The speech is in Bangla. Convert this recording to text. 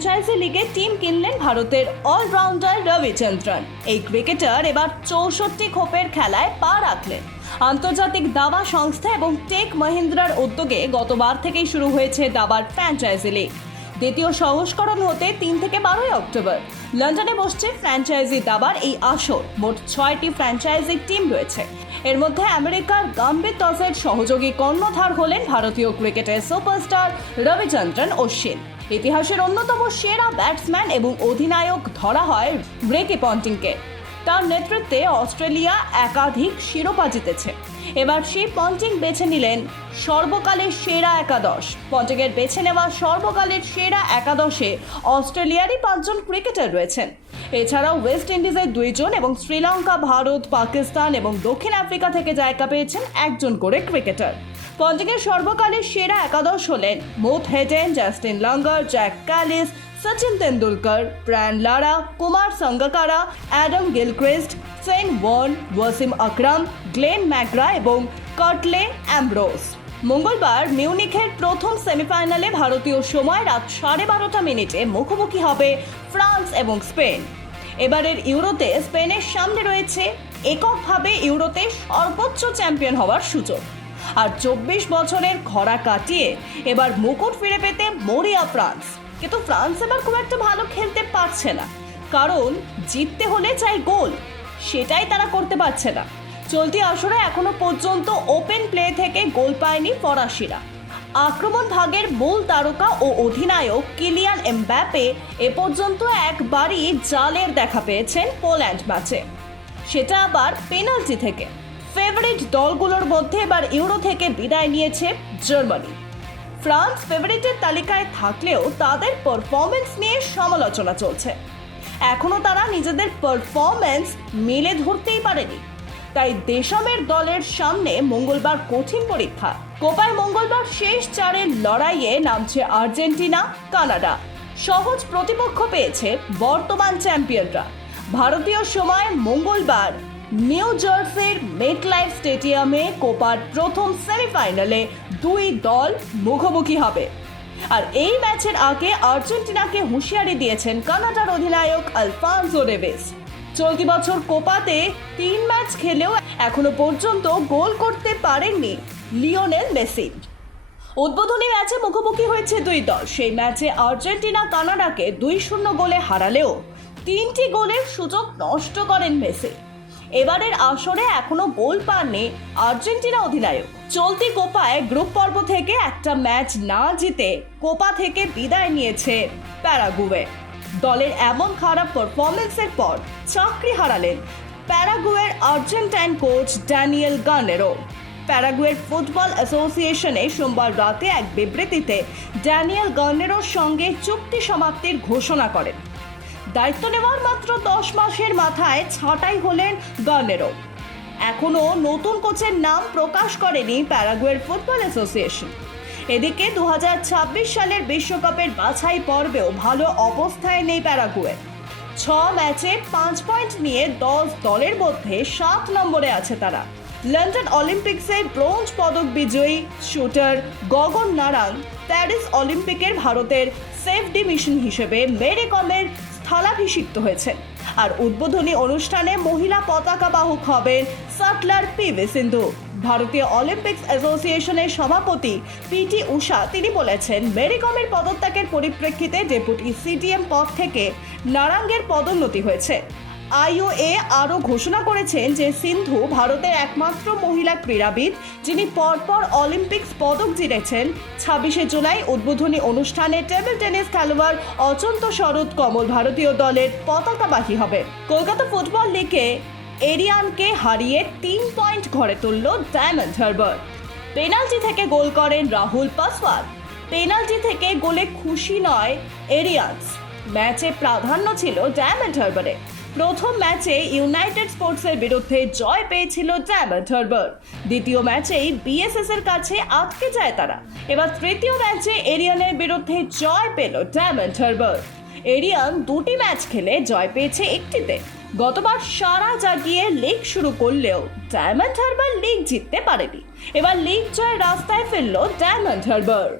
ফ্র্যাঞ্চাইজি লিগে টিম কিনলেন ভারতের অলরাউন্ডার রবিচন্দ্রন। এই ক্রিকেটার এবার চৌষট্টি খোপের খেলায় পা রাখলেন। আন্তর্জাতিক দাবা সংস্থা এবং টেক মহিন্দ্রার উদ্যোগে গতবার থেকেই শুরু হয়েছে দাবার ফ্র্যাঞ্চাইজি লিগ দ্বিতীয় সংস্করণ হতে তিন থেকে বারোই অক্টোবর। লন্ডনে বসছে ফ্র্যাঞ্চাইজি দাবার এই আসর। মোট ছয়টি ফ্র্যাঞ্চাইজি টিম রয়েছে। এর মধ্যে আমেরিকার গাম্বিত টসের সহযোগী কর্ণধার হলেন ভারতীয় ক্রিকেটের সুপারস্টার রবিচন্দ্রন অশ্বিন। ইতিহাসের অন্যতম সেরা ব্যাটসম্যান এবং অধিনায়ক ধরা হয় ব্রেকি পন্টিংকে। তার নেতৃত্বে অস্ট্রেলিয়া একাধিক শিরোপা জিতেছে। এবার সেই পন্টিং বেছে নিলেন সর্বকালের সেরা একাদশ। পন্টিংয়ের বেছে নেওয়া সর্বকালের সেরা একাদশে অস্ট্রেলিয়ারই পাঁচজন ক্রিকেটার রয়েছেন। এছাড়াও ওয়েস্ট ইন্ডিজের দুইজন এবং শ্রীলঙ্কা, ভারত, পাকিস্তান এবং দক্ষিণ আফ্রিকা থেকে জায়গা পেয়েছেন একজন করে ক্রিকেটার। পন্টিংয়ের সর্বকালের সেরা একাদশ হলেন Matthew Hayden Justin Langer, Jacques Kallis Sachin Tendulkar Brian Lara Kumar Sangakkara Adam Gilchrist Shane Warne Wasim Akram Glenn McGrath এবং কটলে অ্যাম্ব্রোস মঙ্গলবার মিউনিখের প্রথম সেমিফাইনালে ভারতীয় সময় রাত সাড়ে বারোটা মিনিটে মুখোমুখি হবে ফ্রান্স এবং স্পেন। এবারের ইউরোতে স্পেনের সামনে রয়েছে এককভাবে ইউরোতে সর্বোচ্চ চ্যাম্পিয়ন হওয়ার সুযোগ। আর চব্বিশ বছরের খরা কাটিয়ে এবার মুকুট ফিরে পেতে মরিয়া ফ্রান্স। কিন্তু ফ্রান্স এবার খুব একটা ভালো খেলতে পারছে না। কারণ জিততে হলে চাই গোল, সেটাই তারা করতে পারছে না। চলতি আসরে এখনও পর্যন্ত ওপেন প্লে থেকে গোল পায়নি ফরাসিরা। আক্রমণ ভাগের মূল তারকা ও অধিনায়ক কিলিয়ান এমব্যাপে এ পর্যন্ত একবারই জালের দেখা পেয়েছেন পোল্যান্ড ম্যাচে। সেটা আবার পেনাল্টি থেকে। ফেভারিট দলগুলোর মধ্যে এবার ইউরো থেকে বিদায় নিয়েছে জার্মানি। ফ্রান্স ফেভারিটের তালিকায় থাকলেও তাদের পারফরমেন্স নিয়ে সমালোচনা চলছে। এখনও তারা নিজেদের পারফরমেন্স মেলে ধরতেই পারেনি। তাই দেশমের দলের সামনে মঙ্গলবার কঠিন পরীক্ষা। কোপায় মঙ্গলবার শেষ চারের লড়াইয়ে নামছে আর্জেন্টিনা, কানাডা। সহজ প্রতিপক্ষ পেয়েছে বর্তমান চ্যাম্পিয়নরা। ভারতীয় সময় মঙ্গলবার নিউ জার্সির মেটলাইফ স্টেডিয়ামে কোপার প্রথম সেমিফাইনালে দুই দল মুখোমুখি হবে। আর এই ম্যাচের আগে আর্জেন্টিনাকে হুঁশিয়ারি দিয়েছেন কানাডার অধিনায়ক আলফানসো ডেভিস। চলতি বছর কোপাতে তিন ম্যাচ খেলেও এখনও পর্যন্ত গোল করতে পারেননি লিওনেল মেসি। উদ্বোধনী ম্যাচে মুখোমুখি হয়েছে দুই দল। সেই ম্যাচে আর্জেন্টিনা কানাডাকে দুই শূন্য গোলে হারালেও তিনটি গোলের সুযোগ নষ্ট করেন মেসি। এবারের আসরে এখনও গোল পাননি আর্জেন্টিনা অধিনায়ক। চলতি কোপায় গ্রুপ পর্ব থেকে একটা ম্যাচ না জিতে কোপা থেকে বিদায় নিয়েছে প্যারাগুয়ে। দলের এমন খারাপ পারফরমেন্সের পর চাকরি হারালেন প্যারাগুয়ের আর্জেন্টাইন কোচ ড্যানিয়েল গানেরো প্যারাগুয়ের ফুটবল অ্যাসোসিয়েশনে সোমবার রাতে এক বিবৃতিতে ড্যানিয়েল গার্নেরোর সঙ্গে চুক্তি সমাপ্তির ঘোষণা করেন। দায়িত্ব নেওয়ার মাত্র দশ মাসের মাথায় ছাঁটাই হলেন গার্নেরো এখনও নতুন কোচের নাম প্রকাশ করেনি প্যারাগুয়ের ফুটবল অ্যাসোসিয়েশন। এদিকে দু হাজার ছাব্বিশ সালের বিশ্বকাপের বাছাই পর্বেও ভালো অবস্থায় নেই প্যারাগুয়ে ছ ম্যাচে পাঁচ পয়েন্ট নিয়ে দশ দলের মধ্যে সাত নম্বরে আছে তারা। লন্ডন অলিম্পিক্সে ব্রোঞ্জ পদক বিজয়ী শুটার গগন নারাং প্যারিস অলিম্পিকের ভারতের সেফ ডিমিশন হিসেবে মেরে কমের স্থলাভিষিক্ত হয়েছেন আর উদ্বোধনী অনুষ্ঠানে মহিলা পতাকা বাহক হবেন সাটলার পি ভি সিন্ধু। ভারতীয় অলিম্পিক্স অ্যাসোসিয়েশনের সভাপতি পিটি উষা তিনি বলেছেন, মেরিকমের পদত্যাগের পরিপ্রেক্ষিতে ডেপুটি সিটিএম পদ থেকে নারাঙ্গের পদোন্নতি হয়েছে। আইওএ আরও ঘোষণা করেছেন যে সিন্ধু ভারতের একমাত্র মহিলা ক্রীড়াবিদ, যিনি পরপর অলিম্পিক্স পদক জিতেছেন। ছাব্বিশে জুলাই উদ্বোধনী অনুষ্ঠানে টেবিল টেনিস খেলোয়াড় অচন্ত শরৎ কমল ভারতীয় দলের পতাকাবাহী হবে। কলকাতা ফুটবল লিগে এরিয়ানকে হারিয়ে তিন পয়েন্ট ঘরে তুলল ডায়মন্ড হারবার। পেনাল্টি থেকে গোল করেন রাহুল পাসওয়ান। পেনাল্টি থেকে গোলে খুশি নয় এরিয়ান্স। ম্যাচে প্রাধান্য ছিল ডায়মন্ড হারবারে। প্রথম ম্যাচে ইউনাইটেড স্পোর্টসের বিরুদ্ধে জয় পেয়েছিল ডায়মন্ড হারবার। দ্বিতীয় ম্যাচেই বিএসএস এর কাছে আটকে যায় তারা। এবার তৃতীয় ম্যাচে এরিয়ানের বিরুদ্ধে জয় পেল ডায়মন্ড হারবার। এরিয়ান দুটি ম্যাচ খেলে জয় পেয়েছে একটিতে। গতবার সারা জাগিয়ে লিগ শুরু করলেও ডায়মন্ড হারবার লিগ জিততে পারেনি। এবার লিগ জয়ের রাস্তায় ফেলল ডায়মন্ড হারবার।